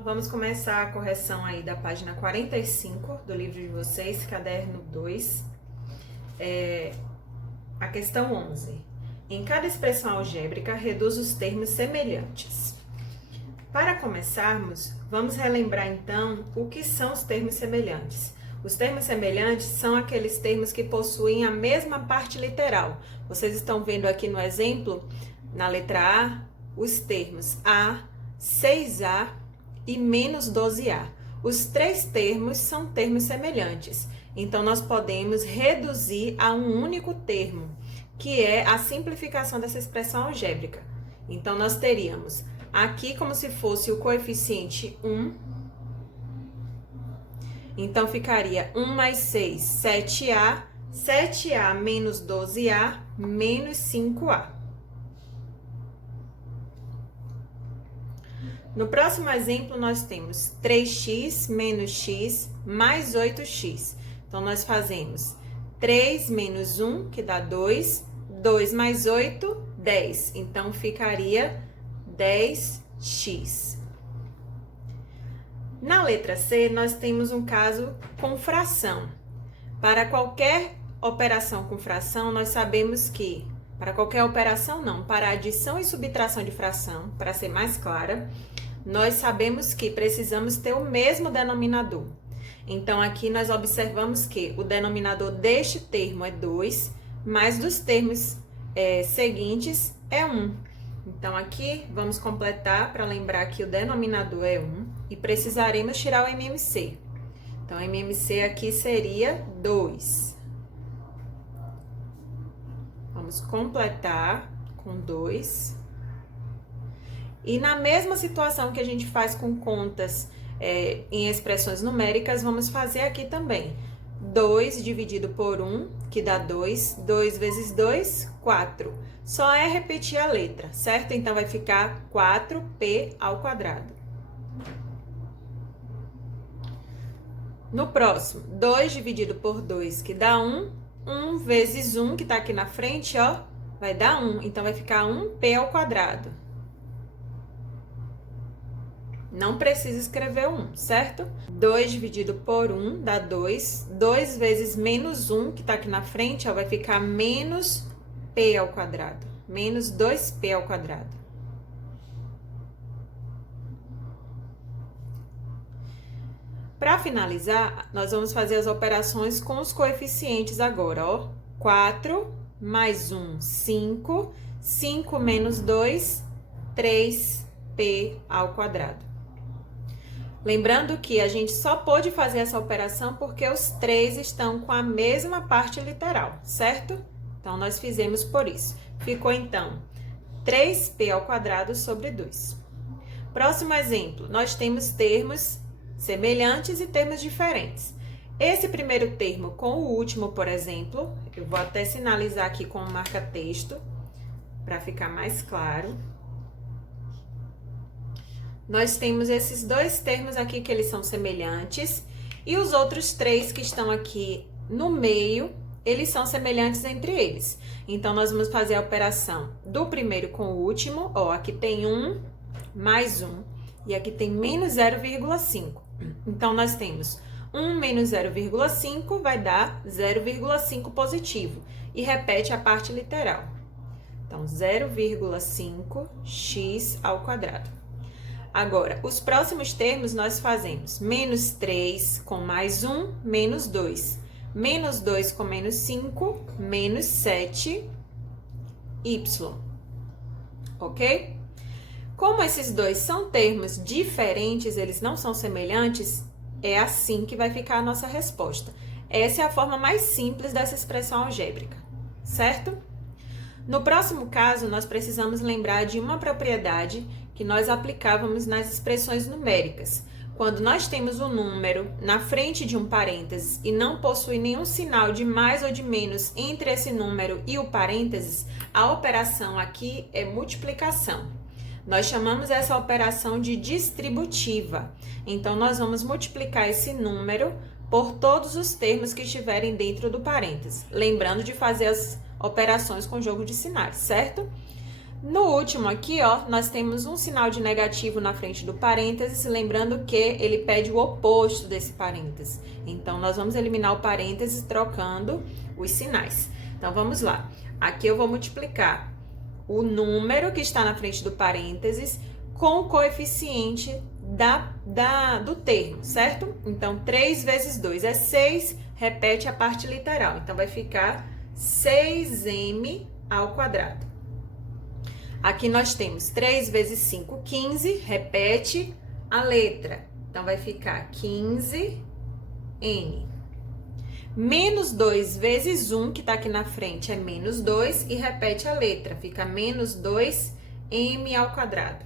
pessoal, vamos começar a correção aí da página 45 do livro de vocês, caderno 2, a questão 11. Em cada expressão algébrica, reduz os termos semelhantes. Para começarmos, vamos relembrar então o que são os termos semelhantes. Os termos semelhantes são aqueles termos que possuem a mesma parte literal. Vocês estão vendo aqui no exemplo, na letra A, os termos A, 6A e menos 12A. Os três termos são termos semelhantes, então nós podemos reduzir a um único termo, que é a simplificação dessa expressão algébrica. Então nós teríamos aqui como se fosse o coeficiente 1, então ficaria 1 mais 6, 7A, 7A menos 12A, menos 5A. No próximo exemplo, nós temos 3x menos x mais 8x. Então, nós fazemos 3 menos 1, que dá 2, 2 mais 8, 10. Então, ficaria 10x. Na letra C, nós temos um caso com fração. Para qualquer operação com fração, nós sabemos que, para qualquer operação não, para adição e subtração de fração, para ser mais clara, nós sabemos que precisamos ter o mesmo denominador. Então, aqui nós observamos que o denominador deste termo é 2, mas dos termos seguintes é 1. Então, aqui vamos completar para lembrar que o denominador é 1 e precisaremos tirar o MMC. Então, o MMC aqui seria 2. Vamos completar com 2. E na mesma situação que a gente faz com contas em expressões numéricas, vamos fazer aqui também. 2 dividido por 1, que dá 2. 2 vezes 2, 4. Só é repetir a letra, certo? Então, vai ficar 4p ao quadrado. No próximo, 2 dividido por 2, que dá 1. 1 vezes 1, que tá aqui na frente, ó, vai dar 1. Então, vai ficar 1p ao quadrado. Não precisa escrever 1, certo? 2 dividido por 1 dá 2. 2 vezes menos 1, que tá aqui na frente, ó, vai ficar menos p ao quadrado. Menos 2p ao quadrado. Para finalizar, nós vamos fazer as operações com os coeficientes agora, ó. 4 mais 1, 5. 5 menos 2, 3p ao quadrado. Lembrando que a gente só pôde fazer essa operação porque os três estão com a mesma parte literal, certo? Então, nós fizemos por isso. Ficou, então, 3p ao quadrado sobre 2. Próximo exemplo, nós temos termos semelhantes e termos diferentes. Esse primeiro termo com o último, por exemplo, eu vou até sinalizar aqui com o marca-texto, para ficar mais claro. Nós temos esses dois termos aqui que eles são semelhantes e os outros três que estão aqui no meio, eles são semelhantes entre eles. Então, nós vamos fazer a operação do primeiro com o último. Ó, aqui tem 1 mais 1 e aqui tem menos 0,5. Então, nós temos 1 menos 0,5 vai dar 0,5 positivo e repete a parte literal. Então, 0,5x ao quadrado. Agora, os próximos termos nós fazemos menos 3 com mais 1, menos 2. Menos 2 com menos 5, menos 7y. Ok? Como esses dois são termos diferentes, eles não são semelhantes, é assim que vai ficar a nossa resposta. Essa é a forma mais simples dessa expressão algébrica, certo? No próximo caso, nós precisamos lembrar de uma propriedade que nós aplicávamos nas expressões numéricas. Quando nós temos um número na frente de um parênteses e não possui nenhum sinal de mais ou de menos entre esse número e o parênteses, a operação aqui é multiplicação. Nós chamamos essa operação de distributiva. Então, nós vamos multiplicar esse número por todos os termos que estiverem dentro do parênteses. Lembrando de fazer as operações com jogo de sinais, certo? No último aqui, ó, nós temos um sinal de negativo na frente do parênteses, lembrando que ele pede o oposto desse parênteses. Então, nós vamos eliminar o parênteses trocando os sinais. Então, vamos lá. Aqui eu vou multiplicar o número que está na frente do parênteses com o coeficiente do termo, certo? Então, 3 vezes 2 é 6, repete a parte literal. Então, vai ficar 6m ao quadrado. Aqui nós temos 3 vezes 5, 15, repete a letra. Então, vai ficar 15n. Menos 2 vezes 1, que está aqui na frente, é menos 2, e repete a letra. Fica menos 2m ao quadrado.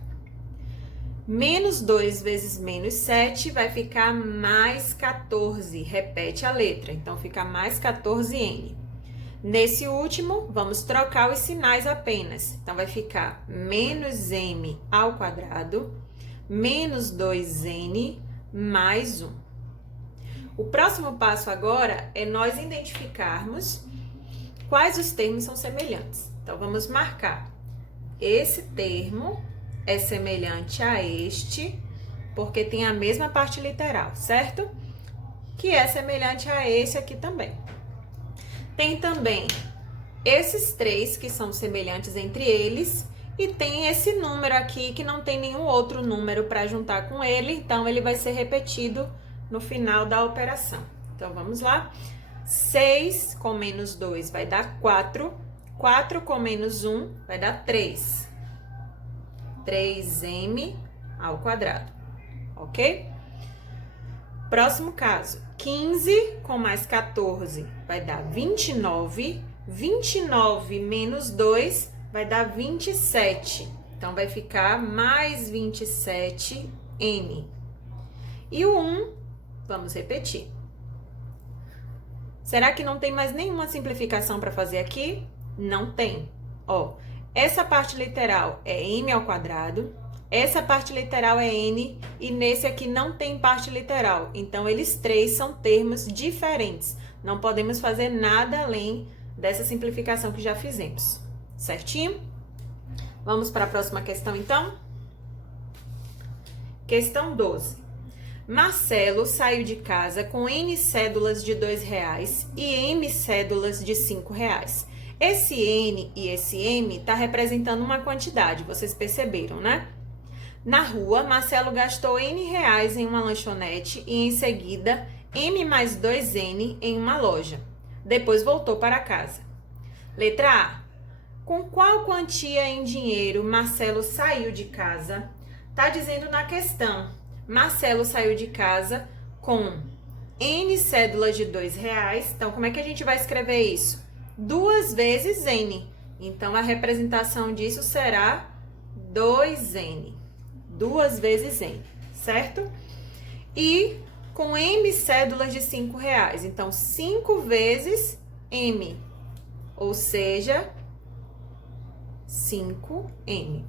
Menos 2 vezes menos 7 vai ficar mais 14, repete a letra. Então, fica mais 14n. Nesse último, vamos trocar os sinais apenas. Então, vai ficar menos m ao quadrado, menos 2n, mais 1. O próximo passo agora é nós identificarmos quais os termos são semelhantes. Então, vamos marcar. Esse termo é semelhante a este, porque tem a mesma parte literal, certo? Que é semelhante a esse aqui também. Tem também esses três que são semelhantes entre eles e tem esse número aqui que não tem nenhum outro número para juntar com ele, então ele vai ser repetido no final da operação. Então, vamos lá. 6 com menos 2 vai dar 4. 4 com menos 1 vai dar 3. 3m ao quadrado, ok? Próximo caso. 15 com mais 14 vai dar 29. 29 menos 2 vai dar 27. Então, vai ficar mais 27n. E o 1, vamos repetir. Será que não tem mais nenhuma simplificação para fazer aqui? Não tem. Ó, essa parte literal é m ao quadrado, essa parte literal é n, e nesse aqui não tem parte literal. Então, eles três são termos diferentes. Não podemos fazer nada além dessa simplificação que já fizemos. Certinho? Vamos para a próxima questão, então? Questão 12. Marcelo saiu de casa com N cédulas de R$2 e M cédulas de R$5. Esse N e esse M está representando uma quantidade, vocês perceberam, né? Na rua, Marcelo gastou N$ em uma lanchonete e, em seguida, M mais 2N em uma loja. Depois voltou para casa. Letra A. Com qual quantia em dinheiro Marcelo saiu de casa? Está dizendo na questão. Marcelo saiu de casa com N cédulas de R$2. Então, como é que a gente vai escrever isso? 2 vezes N. Então, a representação disso será 2N. 2 vezes N, certo? E com M cédulas de R$5. Então, 5 vezes M. Ou seja, 5M.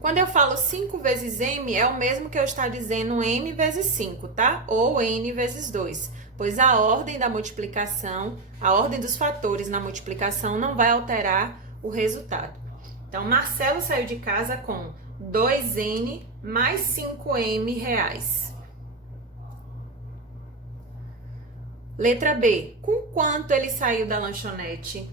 Quando eu falo 5 vezes M, é o mesmo que eu estar dizendo M vezes 5, tá? Ou N vezes 2. Pois a ordem da multiplicação, a ordem dos fatores na multiplicação não vai alterar o resultado. Então, Marcelo saiu de casa com 2N mais 5M reais. Letra B. Com quanto ele saiu da lanchonete?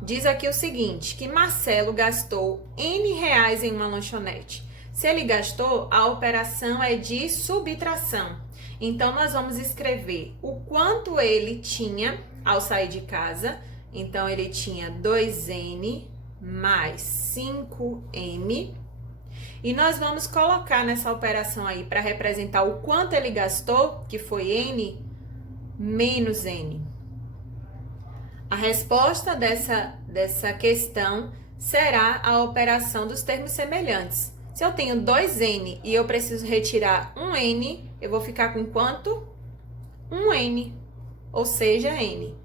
Diz aqui o seguinte, que Marcelo gastou N reais em uma lanchonete. Se ele gastou, a operação é de subtração. Então, nós vamos escrever o quanto ele tinha ao sair de casa. Então, ele tinha 2N mais 5M. E nós vamos colocar nessa operação aí, para representar o quanto ele gastou, que foi N, menos N. A resposta dessa questão será a operação dos termos semelhantes. Se eu tenho 2N e eu preciso retirar 1N, eu vou ficar com quanto? 1N, ou seja, N.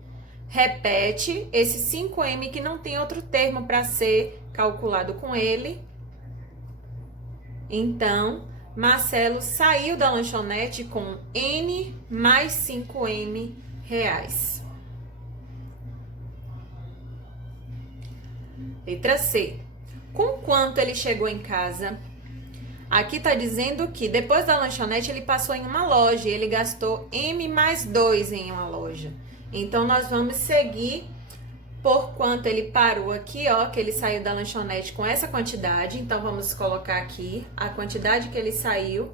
Repete esse 5M que não tem outro termo para ser calculado com ele. Então, Marcelo saiu da lanchonete com N mais 5M reais. Letra C. Com quanto ele chegou em casa? Aqui tá dizendo que depois da lanchonete ele passou em uma loja e ele gastou M mais 2 em uma loja. Então, nós vamos seguir por quanto ele parou aqui, ó, que ele saiu da lanchonete com essa quantidade. Então, vamos colocar aqui a quantidade que ele saiu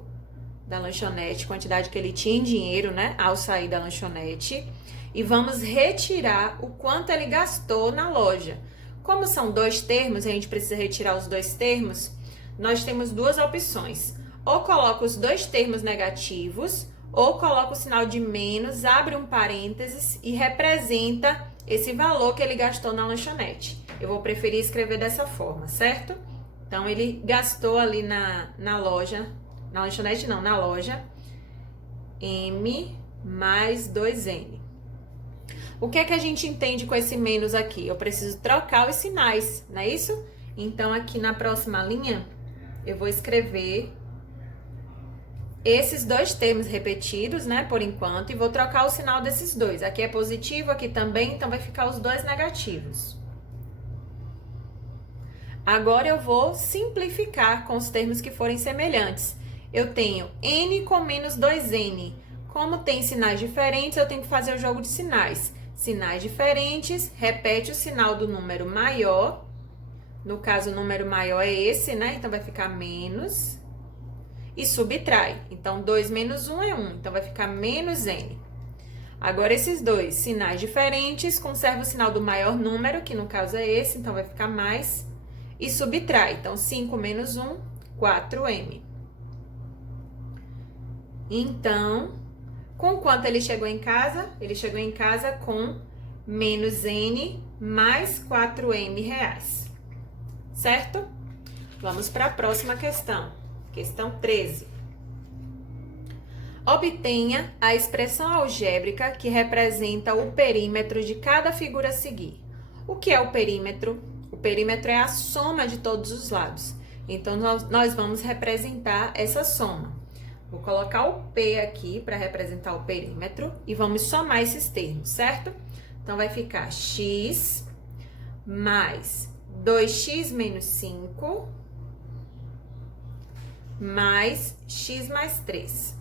da lanchonete, quantidade que ele tinha em dinheiro, né, ao sair da lanchonete. E vamos retirar o quanto ele gastou na loja. Como são dois termos, a gente precisa retirar os dois termos, nós temos duas opções. Ou coloca os dois termos negativos, ou coloca o sinal de menos, abre um parênteses e representa esse valor que ele gastou na lanchonete. Eu vou preferir escrever dessa forma, certo? Então, ele gastou ali na loja, na lanchonete não, na loja, M mais 2N. O que é que a gente entende com esse menos aqui? Eu preciso trocar os sinais, não é isso? Então, aqui na próxima linha, eu vou escrever esses dois termos repetidos, né, por enquanto, e vou trocar o sinal desses dois. Aqui é positivo, aqui também, então vai ficar os dois negativos. Agora eu vou simplificar com os termos que forem semelhantes. Eu tenho N com menos 2N. Como tem sinais diferentes, eu tenho que fazer o jogo de sinais. Sinais diferentes, repete o sinal do número maior. No caso, o número maior é esse, né? Então, vai ficar menos. E subtrai. Então, 2 menos 1 é 1. Então, vai ficar menos N. Agora, esses dois sinais diferentes, conserva o sinal do maior número, que no caso é esse. Então, vai ficar mais. E subtrai. Então, 5 menos 1, 4M. Então, com quanto ele chegou em casa? Ele chegou em casa com menos N mais 4M reais. Certo? Vamos para a próxima questão. Questão 13. Obtenha a expressão algébrica que representa o perímetro de cada figura a seguir. O que é o perímetro? O perímetro é a soma de todos os lados. Então, nós vamos representar essa soma. Vou colocar o P aqui para representar o perímetro e vamos somar esses termos, certo? Então, vai ficar x mais 2x menos 5 mais x mais 3.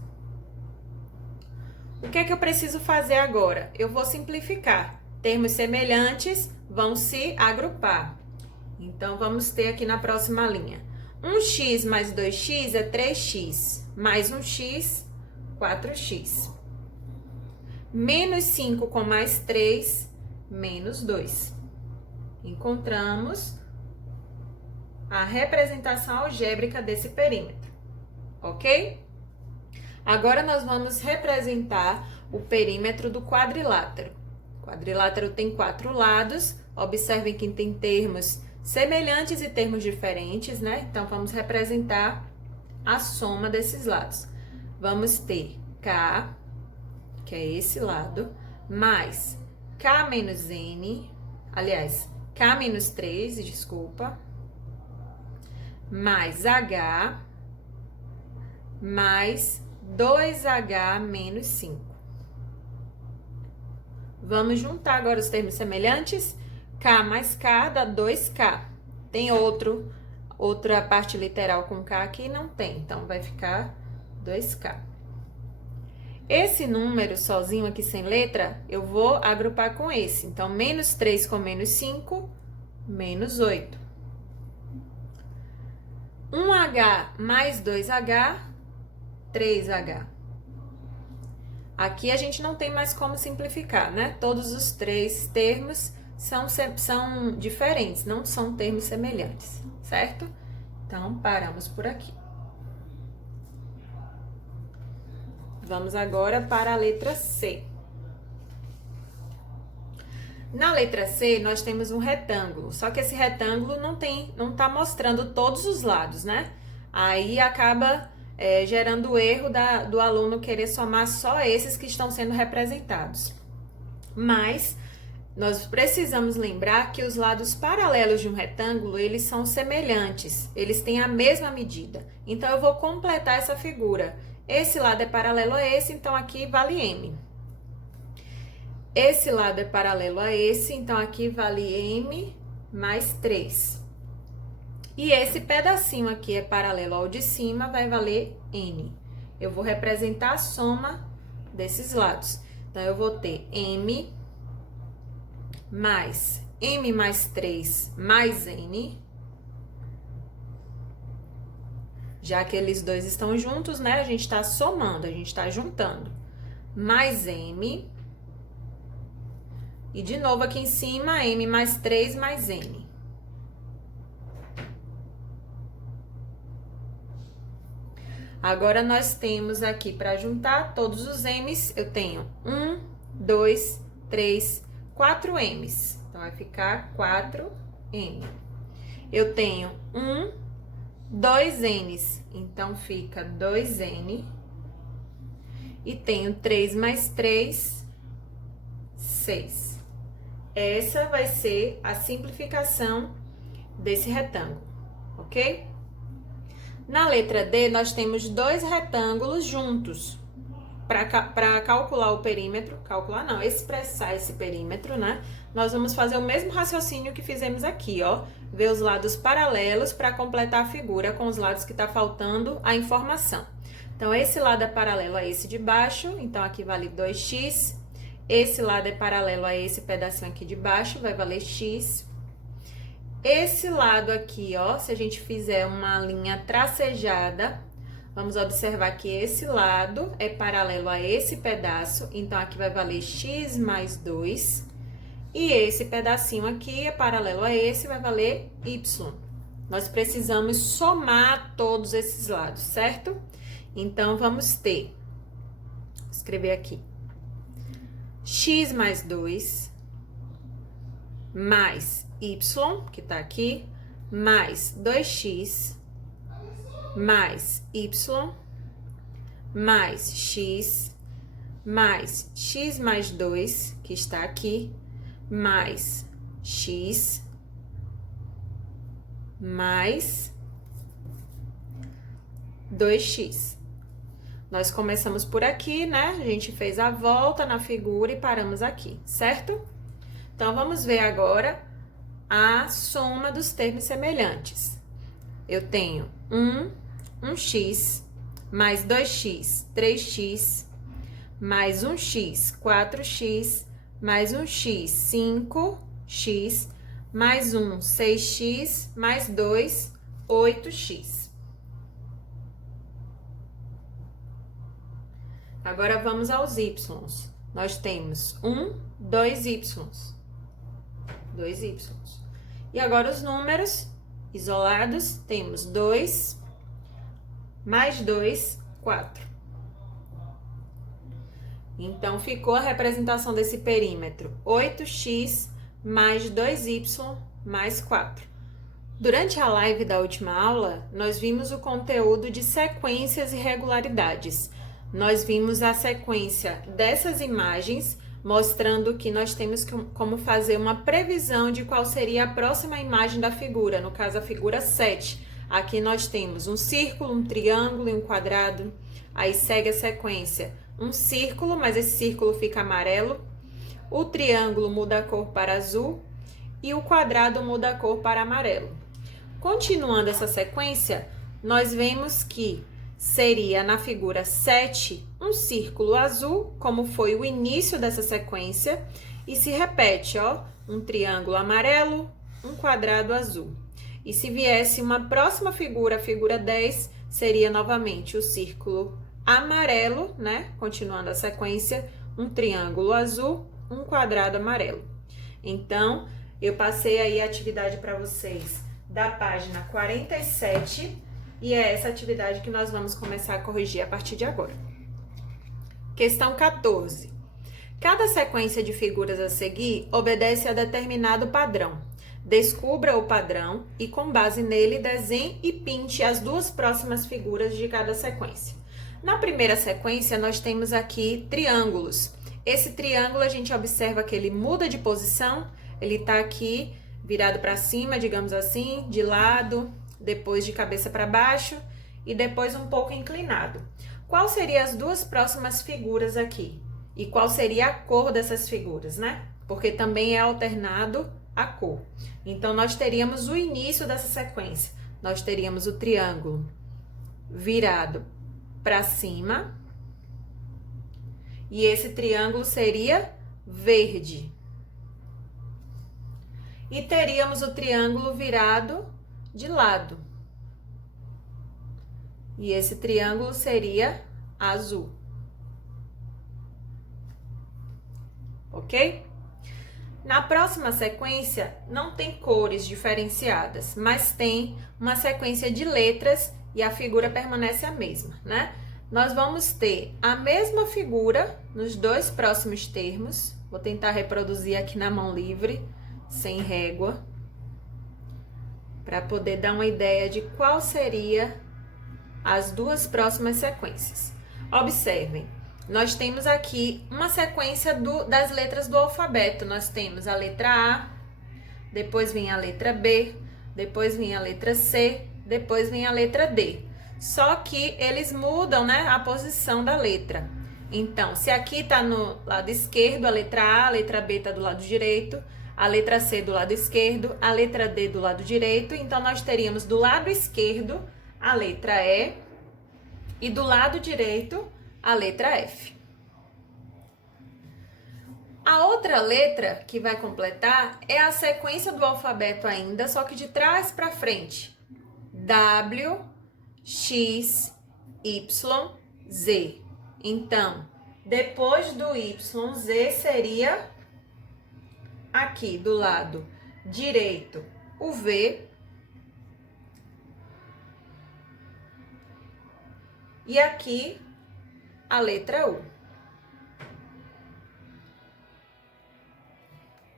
O que é que eu preciso fazer agora? Eu vou simplificar. Termos semelhantes vão se agrupar. Então, vamos ter aqui na próxima linha. 1x mais 2x é 3x, mais 1x, 4x. Menos 5 com mais 3, menos 2. Encontramos a representação algébrica desse perímetro, ok? Agora, nós vamos representar o perímetro do quadrilátero. O quadrilátero tem 4 lados. Observem que tem termos semelhantes e termos diferentes, né? Então, vamos representar a soma desses lados. Vamos ter K, que é esse lado, mais K menos N, aliás, K menos 3, desculpa, mais H, mais 2H menos 5. Vamos juntar agora os termos semelhantes. K mais K dá 2K. Tem outra parte literal com K aqui? Não tem. Então, vai ficar 2K. Esse número sozinho aqui sem letra, eu vou agrupar com esse. Então, menos 3 com menos 5, menos 8. 1H mais 2H, 3H. Aqui a gente não tem mais como simplificar, né? Todos os três termos são diferentes, não são termos semelhantes, certo? Então, paramos por aqui. Vamos agora para a letra C. Na letra C, nós temos um retângulo, só que esse retângulo não tá mostrando todos os lados, né? Aí acaba gerando o erro do aluno querer somar só esses que estão sendo representados. Mas nós precisamos lembrar que os lados paralelos de um retângulo, eles são semelhantes, eles têm a mesma medida. Então, eu vou completar essa figura. Esse lado é paralelo a esse, então aqui vale M. Esse lado é paralelo a esse, então aqui vale M mais 3. E esse pedacinho aqui é paralelo ao de cima, vai valer N. Eu vou representar a soma desses lados. Então, eu vou ter M mais 3 mais N. Já que eles dois estão juntos, né? A gente tá somando, a gente tá juntando. Mais M. E de novo aqui em cima, M mais 3 mais N. Agora, nós temos aqui para juntar todos os M's, eu tenho 1, 2, 3, 4 M's. Então, vai ficar 4M. Eu tenho 2 N's, então fica 2N. E tenho 3 mais 3, 6. Essa vai ser a simplificação desse retângulo, ok? Na letra D, nós temos dois retângulos juntos. Para calcular o perímetro, expressar esse perímetro, né? Nós vamos fazer o mesmo raciocínio que fizemos aqui, ó. Ver os lados paralelos para completar a figura com os lados que tá faltando a informação. Então, esse lado é paralelo a esse de baixo, então aqui vale 2x. Esse lado é paralelo a esse pedacinho aqui de baixo, vai valer x. Esse lado aqui, ó, se a gente fizer uma linha tracejada, vamos observar que esse lado é paralelo a esse pedaço, então aqui vai valer x mais 2. E esse pedacinho aqui é paralelo a esse, vai valer y. Nós precisamos somar todos esses lados, certo? Então, vamos ter, vou escrever aqui, x mais 2, mais y, que tá aqui, mais 2x, mais y, mais x mais 2, que está aqui, mais x, mais 2x. Nós começamos por aqui, né? A gente fez a volta na figura e paramos aqui, certo? Então, vamos ver agora a soma dos termos semelhantes. Eu tenho 1x, mais 2x, 3x, mais 1x, 4x, mais 1x, 5x, mais 1, 6x, mais 2, 8x. Agora, vamos aos y's. Nós temos 2y. 2y. E agora, os números isolados, temos 2 mais 2, 4. Então, ficou a representação desse perímetro, 8x mais 2y mais 4. Durante a live da última aula, nós vimos o conteúdo de sequências e regularidades. Nós vimos a sequência dessas imagens, mostrando que nós temos como fazer uma previsão de qual seria a próxima imagem da figura, no caso a figura 7. Aqui nós temos um círculo, um triângulo e um quadrado. Aí segue a sequência, um círculo, mas esse círculo fica amarelo. O triângulo muda a cor para azul e o quadrado muda a cor para amarelo. Continuando essa sequência, nós vemos que seria na figura 7 um círculo azul, como foi o início dessa sequência, e se repete, ó, um triângulo amarelo, um quadrado azul. E se viesse uma próxima figura, a figura 10, seria novamente o círculo amarelo, né? Continuando a sequência, um triângulo azul, um quadrado amarelo. Então, eu passei aí a atividade para vocês da página 47, e é essa atividade que nós vamos começar a corrigir a partir de agora. Questão 14. Cada sequência de figuras a seguir obedece a determinado padrão. Descubra o padrão e, com base nele, desenhe e pinte as duas próximas figuras de cada sequência. Na primeira sequência, nós temos aqui triângulos. Esse triângulo, a gente observa que ele muda de posição, ele está aqui virado para cima, digamos assim, de lado, depois de cabeça para baixo e depois um pouco inclinado. Qual seriam as duas próximas figuras aqui? E qual seria a cor dessas figuras, né? Porque também é alternado a cor. Então, nós teríamos o início dessa sequência. nós teríamos o triângulo virado para cima. E esse triângulo seria verde. E teríamos o triângulo virado de lado. E esse triângulo seria azul. Ok? Na próxima sequência, não tem cores diferenciadas, mas tem uma sequência de letras e a figura permanece a mesma, né? Nós vamos ter a mesma figura nos dois próximos termos. Vou tentar reproduzir aqui na mão livre, sem régua, para poder dar uma ideia de qual seria as duas próximas sequências. Observem, nós temos aqui uma sequência das letras do alfabeto. Nós temos a letra A, depois vem a letra B, depois vem a letra C, depois vem a letra D. Só que eles mudam, né, a posição da letra. Então, se aqui está no lado esquerdo, a letra A letra B está do lado direito, a letra C do lado esquerdo, a letra D do lado direito. Então, nós teríamos do lado esquerdo a letra E e do lado direito a letra F. A outra letra que vai completar é a sequência do alfabeto ainda, só que de trás para frente. W, X, Y, Z. Então, depois do Y, Z seria aqui do lado direito o V. E aqui a letra U.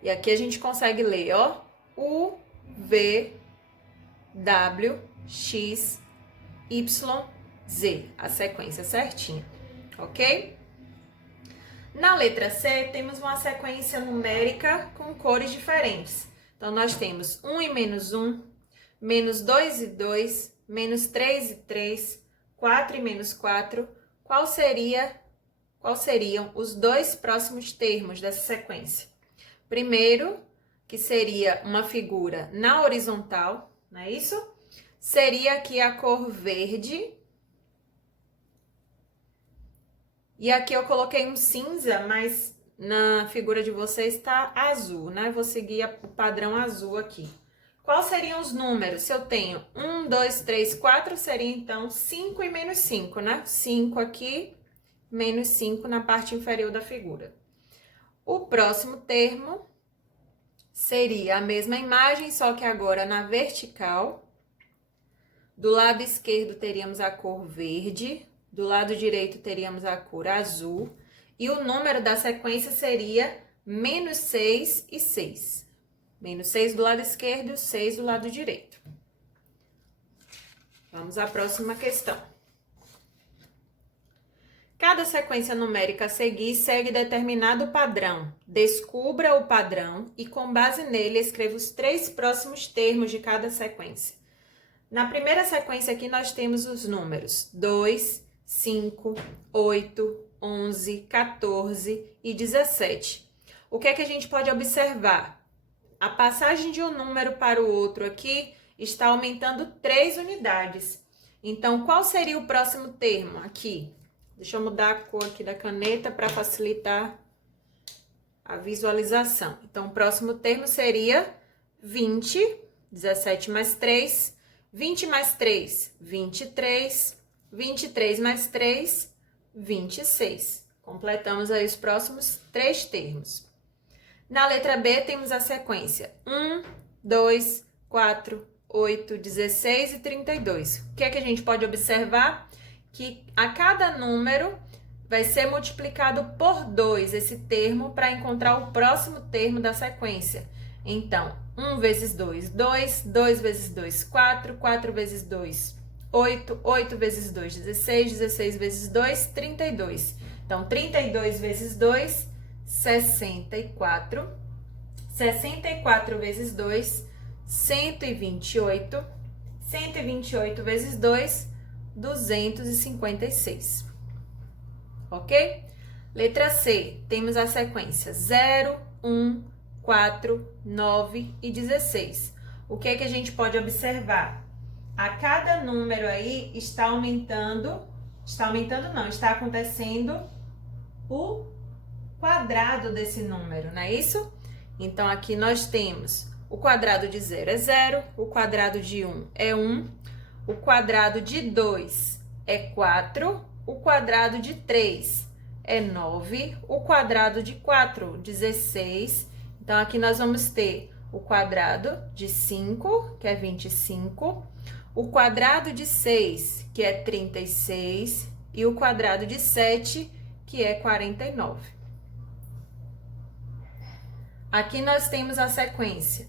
E aqui a gente consegue ler, ó, U, V, W, X, Y, Z, a sequência certinha, ok? Na letra C, temos uma sequência numérica com cores diferentes. Então, nós temos 1 e menos 1, menos 2 e 2, menos 3 e 3, 4 e menos 4. Quais seriam os dois próximos termos dessa sequência? Primeiro, que seria uma figura na horizontal, não é isso? Seria aqui a cor verde. E aqui eu coloquei um cinza, mas na figura de vocês está azul, né? Vou seguir o padrão azul aqui. Quais seriam os números? Se eu tenho 1, 2, 3, 4, seria então 5 e menos 5, né? 5 aqui, menos 5 na parte inferior da figura. O próximo termo seria a mesma imagem, só que agora na vertical. Do lado esquerdo teríamos a cor verde, do lado direito teríamos a cor azul, e o número da sequência seria menos 6 e 6. Menos 6 do lado esquerdo e 6 do lado direito. Vamos à próxima questão. Cada sequência numérica a seguir segue determinado padrão. Descubra o padrão e, com base nele, escreva os 3 próximos termos de cada sequência. Na primeira sequência aqui, nós temos os números 2, 5, 8, 11, 14 e 17. O que é que a gente pode observar? A passagem de um número para o outro aqui está aumentando 3 unidades. Então, qual seria o próximo termo aqui? Deixa eu mudar a cor aqui da caneta para facilitar a visualização. Então, o próximo termo seria 20, 17 mais 3, 20 mais 3, 23, 23 mais 3, 26. Completamos aí os próximos 3 termos. Na letra B, temos a sequência 1, 2, 4, 8, 16 e 32. O que é que a gente pode observar? Que a cada número vai ser multiplicado por 2 esse termo para encontrar o próximo termo da sequência. Então, 1 vezes 2, 2, 2 vezes 2, 4, 4 vezes 2, 8, 8 vezes 2, 16, 16 vezes 2, 32. Então, 32 vezes 2, 64, 64 vezes 2, 128, 128 vezes 2, 256, ok? Letra C, temos a sequência 0, 1, 4, 9 e 16. O que é que a gente pode observar? a cada número aí está acontecendo o quadrado desse número, não é isso? Então, aqui nós temos o quadrado de 0 é 0, o quadrado de 1 é 1, o quadrado de 2 é 4, o quadrado de 3 é 9, o quadrado de 4, 16. Então, aqui nós vamos ter o quadrado de 5, que é 25, o quadrado de 6, que é 36, e o quadrado de 7, que é 49. Aqui nós temos a sequência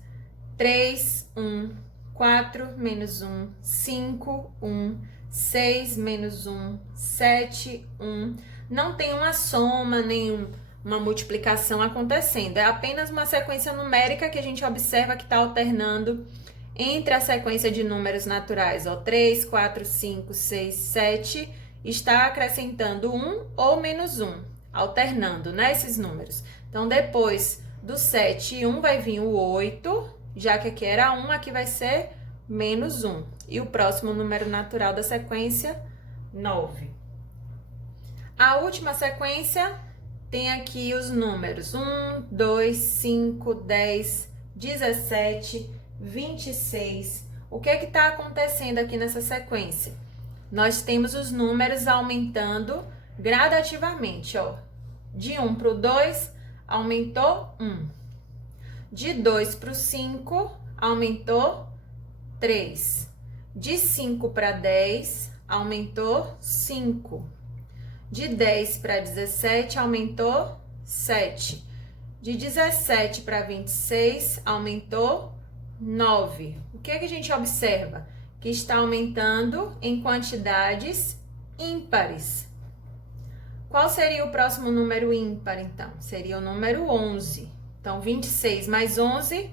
3, 1, 4, menos 1, 5, 1, 6, menos 1, 7, 1. Não tem uma soma, nem uma multiplicação acontecendo. É apenas uma sequência numérica que a gente observa que está alternando entre a sequência de números naturais. Ó, 3, 4, 5, 6, 7, está acrescentando 1 ou menos 1, alternando, né, esses números. Então, depois do 7 e 1 vai vir o 8, já que aqui era 1, aqui vai ser menos 1. E o próximo número natural da sequência, 9. A última sequência tem aqui os números 1, 2, 5, 10, 17, 26. O que está acontecendo aqui nessa sequência? Nós temos os números aumentando gradativamente, ó. De 1 para o 2, aumentou 1. De 2 para o 5, aumentou 3. De 5 para 10, aumentou 5. De 10 para 17, aumentou 7. De 17 para 26, aumentou 9. O que a gente observa? Que está aumentando em quantidades ímpares. Qual seria o próximo número ímpar, então? Seria o número 11. Então, 26 mais 11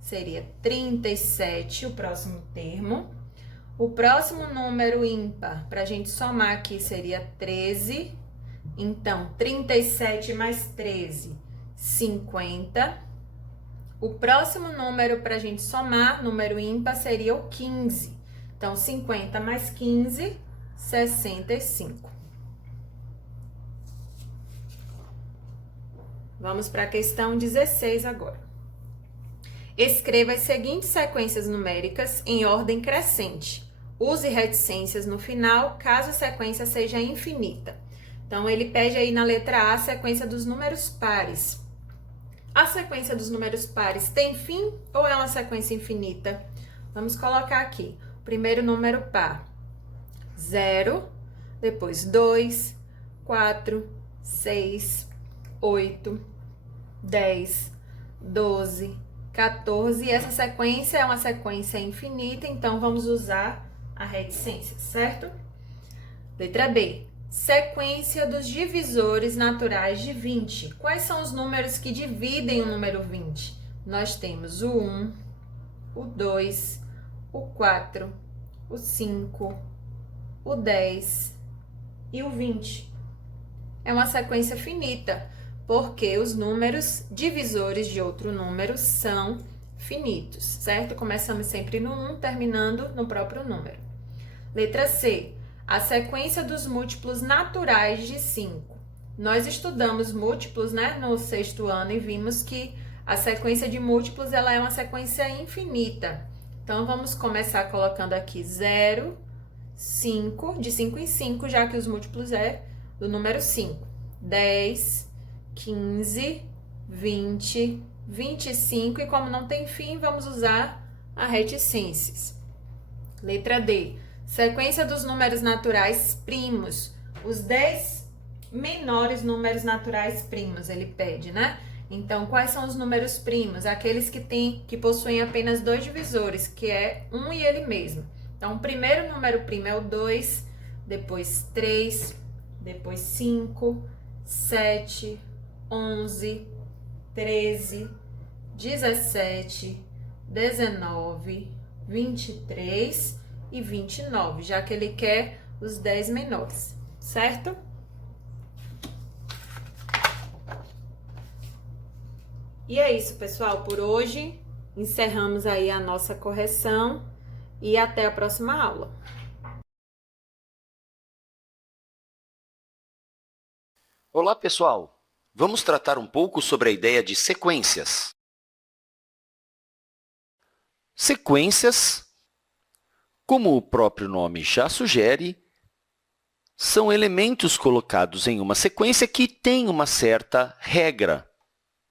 seria 37, o próximo termo. O próximo número ímpar, para a gente somar aqui, seria 13. Então, 37 mais 13, 50. O próximo número para a gente somar, número ímpar, seria o 15. Então, 50 mais 15, 65. Vamos para a questão 16 agora. Escreva as seguintes sequências numéricas em ordem crescente. Use reticências no final, caso a sequência seja infinita. Então, ele pede aí na letra A a sequência dos números pares. A sequência dos números pares tem fim ou é uma sequência infinita? Vamos colocar aqui. O primeiro número par, 0, depois 2, 4, 6, 8, 10, 12, 14. E essa sequência é uma sequência infinita, então vamos usar a reticência, certo? Letra B. Sequência dos divisores naturais de 20. Quais são os números que dividem o número 20? Nós temos o 1, o 2, o 4, o 5, o 10 e o 20. É uma sequência finita, porque os números divisores de outro número são finitos, certo? Começamos sempre no 1, terminando no próprio número. Letra C. A sequência dos múltiplos naturais de 5. Nós estudamos múltiplos, né, no 6º ano e vimos que a sequência de múltiplos ela é uma sequência infinita. Então, vamos começar colocando aqui 0, 5, de 5 em 5, já que os múltiplos é do número 5. 10, 15, 20, 25 e como não tem fim, vamos usar a reticências. Letra D. Sequência dos números naturais primos. Os 10 menores números naturais primos, ele pede, né? Então, quais são os números primos? Aqueles que possuem apenas 2 divisores, que é 1 e ele mesmo. Então, o primeiro número primo é o 2, depois 3, depois 5, 7, 11, 13, 17, 19, 23 e 29, já que ele quer os 10 menores, certo? E é isso, pessoal, por hoje encerramos aí a nossa correção e até a próxima aula. Olá, pessoal! Vamos tratar um pouco sobre a ideia de sequências. Sequências, como o próprio nome já sugere, são elementos colocados em uma sequência que tem uma certa regra,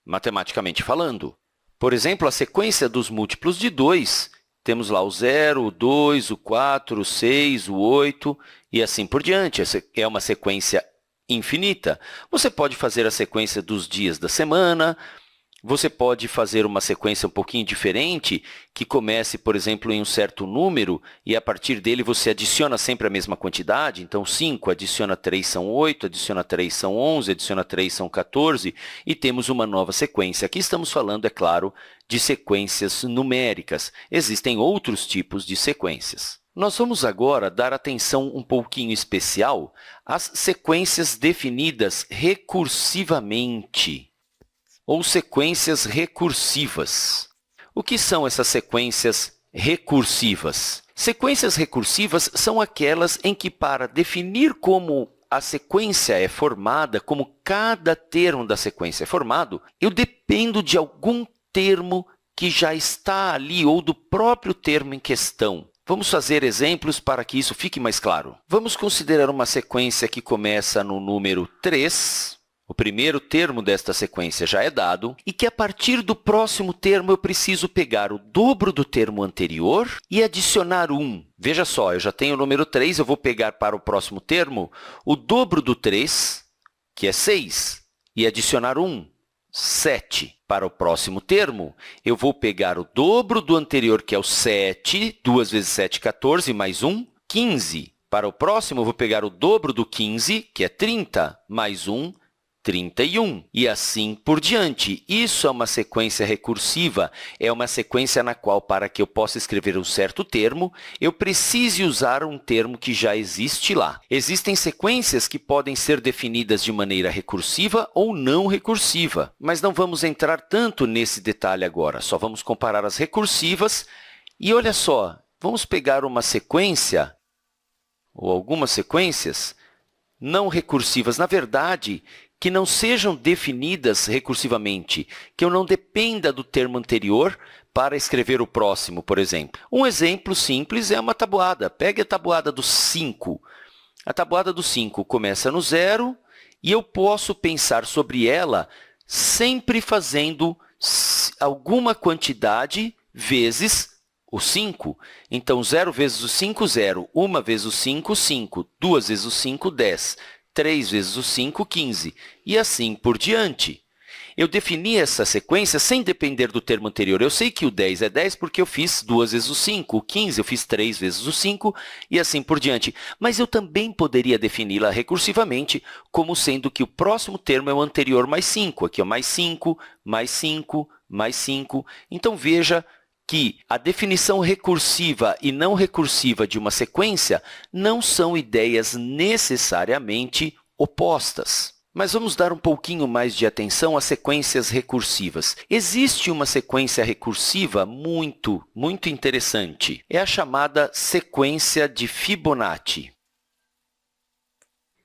matematicamente falando. Por exemplo, a sequência dos múltiplos de 2, temos lá o 0, o 2, o 4, o 6, o 8 e assim por diante. Essa é uma sequência infinita. Você pode fazer a sequência dos dias da semana, você pode fazer uma sequência um pouquinho diferente, que comece, por exemplo, em um certo número, e a partir dele você adiciona sempre a mesma quantidade. Então, 5 adiciona 3 são 8, adiciona 3 são 11, adiciona 3 são 14, e temos uma nova sequência. Aqui estamos falando, é claro, de sequências numéricas. Existem outros tipos de sequências. Nós vamos agora dar atenção um pouquinho especial às sequências definidas recursivamente, ou sequências recursivas. O que são essas sequências recursivas? Sequências recursivas são aquelas em que, para definir como a sequência é formada, como cada termo da sequência é formado, eu dependo de algum termo que já está ali, ou do próprio termo em questão. Vamos fazer exemplos para que isso fique mais claro. Vamos considerar uma sequência que começa no número 3, o primeiro termo desta sequência já é dado, e que, a partir do próximo termo, eu preciso pegar o dobro do termo anterior e adicionar 1. Veja só, eu já tenho o número 3, eu vou pegar para o próximo termo o dobro do 3, que é 6, e adicionar 1, 7. Para o próximo termo, eu vou pegar o dobro do anterior, que é o 7, 2 vezes 7, 14, mais 1, 15. Para o próximo, eu vou pegar o dobro do 15, que é 30, mais 1, 31, e assim por diante. Isso é uma sequência recursiva, é uma sequência na qual, para que eu possa escrever um certo termo, eu precise usar um termo que já existe lá. Existem sequências que podem ser definidas de maneira recursiva ou não recursiva, mas não vamos entrar tanto nesse detalhe agora, só vamos comparar as recursivas. E olha só, vamos pegar uma sequência, ou algumas sequências, não recursivas, na verdade, que não sejam definidas recursivamente, que eu não dependa do termo anterior para escrever o próximo, por exemplo. Um exemplo simples é uma tabuada. Pegue a tabuada do 5. A tabuada do 5 começa no 0 e eu posso pensar sobre ela sempre fazendo alguma quantidade vezes o 5. Então, 0 vezes o 5, 0. 1 vezes o 5, 5. 2 vezes o 5, 10. 3 vezes o 5, 15, e assim por diante. Eu defini essa sequência sem depender do termo anterior. Eu sei que o 10 é 10 porque eu fiz 2 vezes o 5, o 15 eu fiz 3 vezes o 5, e assim por diante. Mas eu também poderia defini-la recursivamente como sendo que o próximo termo é o anterior mais 5. Aqui é mais 5, mais 5, mais 5. Então, veja que a definição recursiva e não recursiva de uma sequência não são ideias necessariamente opostas. Mas vamos dar um pouquinho mais de atenção às sequências recursivas. Existe uma sequência recursiva muito interessante. É a chamada sequência de Fibonacci.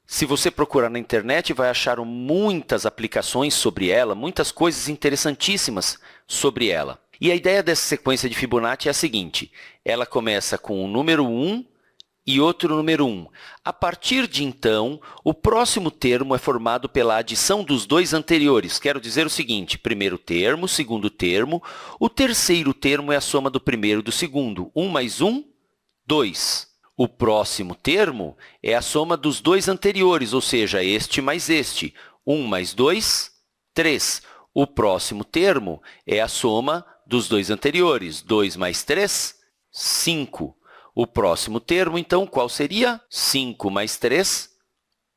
Se você procurar na internet, vai achar muitas aplicações sobre ela, muitas coisas interessantíssimas sobre ela. E a ideia dessa sequência de Fibonacci é a seguinte: ela começa com o número 1 e outro número 1. A partir de então, o próximo termo é formado pela adição dos dois anteriores. Quero dizer o seguinte: primeiro termo, segundo termo. O terceiro termo é a soma do primeiro e do segundo. 1 mais 1, 2. O próximo termo é a soma dos dois anteriores, ou seja, este mais este. 1 mais 2, 3. O próximo termo é a soma dos dois anteriores. 2 mais 3, 5. O próximo termo, então, qual seria? 5 mais 3,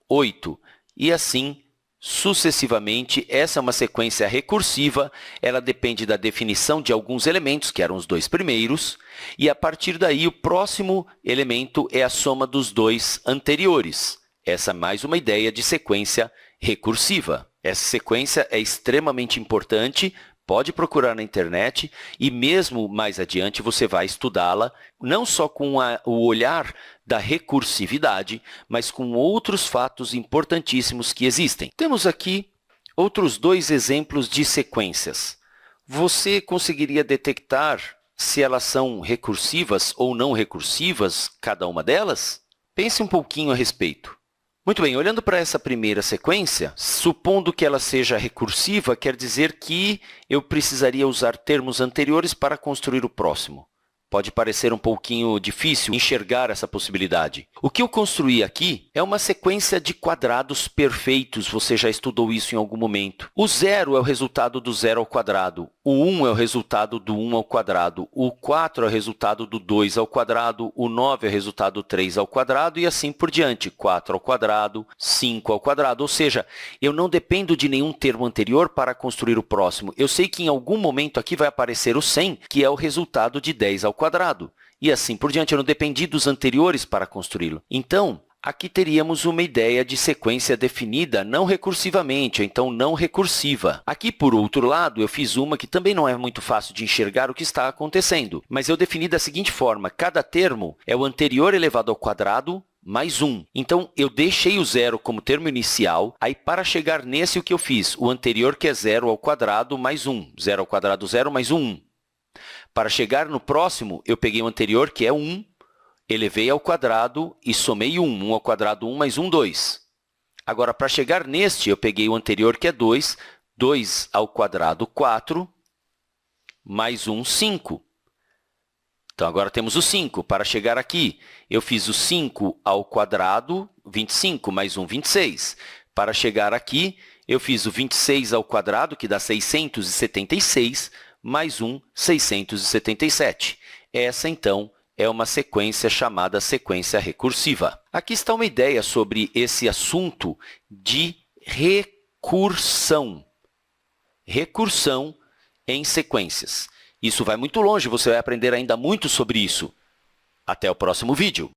8. E assim sucessivamente. Essa é uma sequência recursiva. Ela depende da definição de alguns elementos, que eram os dois primeiros, e, a partir daí, o próximo elemento é a soma dos dois anteriores. Essa é mais uma ideia de sequência recursiva. Essa sequência é extremamente importante Pode procurar na internet e, mesmo mais adiante, você vai estudá-la, não só com o olhar da recursividade, mas com outros fatos importantíssimos que existem. Temos aqui outros 2 exemplos de sequências. Você conseguiria detectar se elas são recursivas ou não recursivas, cada uma delas? Pense um pouquinho a respeito. Muito bem, olhando para essa primeira sequência, supondo que ela seja recursiva, quer dizer que eu precisaria usar termos anteriores para construir o próximo. Pode parecer um pouquinho difícil enxergar essa possibilidade. O que eu construí aqui é uma sequência de quadrados perfeitos. Você já estudou isso em algum momento. O 0 é o resultado do 0 ao quadrado. O 1 é o resultado do 1 ao quadrado. O 4 é o resultado do 2 ao quadrado. O 9 é o resultado do 3 ao quadrado e assim por diante. 4 ao quadrado, 5 ao quadrado. Ou seja, eu não dependo de nenhum termo anterior para construir o próximo. Eu sei que em algum momento aqui vai aparecer o 100, que é o resultado de 10 ao quadrado. E assim por diante, eu não dependi dos anteriores para construí-lo. Então, aqui teríamos uma ideia de sequência definida não recursivamente, ou então não recursiva. Aqui, por outro lado, eu fiz uma que também não é muito fácil de enxergar o que está acontecendo, mas eu defini da seguinte forma: cada termo é o anterior elevado ao quadrado mais 1. Então, eu deixei o 0 como termo inicial, aí para chegar nesse, o que eu fiz? O anterior, que é 0 ao quadrado mais 1. 0 ao quadrado, 0 mais 1. Para chegar no próximo, eu peguei o anterior, que é 1, elevei ao quadrado e somei 1. 1 ao quadrado, 1 mais 1, 2. Agora, para chegar neste, eu peguei o anterior, que é 2. 2 ao quadrado, 4, mais 1, 5. Então, agora temos o 5. Para chegar aqui, eu fiz o 5 ao quadrado, 25, mais 1, 26. Para chegar aqui, eu fiz o 26 ao quadrado, que dá 676, mais 1, 677. Essa, então, é uma sequência chamada sequência recursiva. Aqui está uma ideia sobre esse assunto de recursão. Recursão em sequências. Isso vai muito longe, você vai aprender ainda muito sobre isso. Até o próximo vídeo.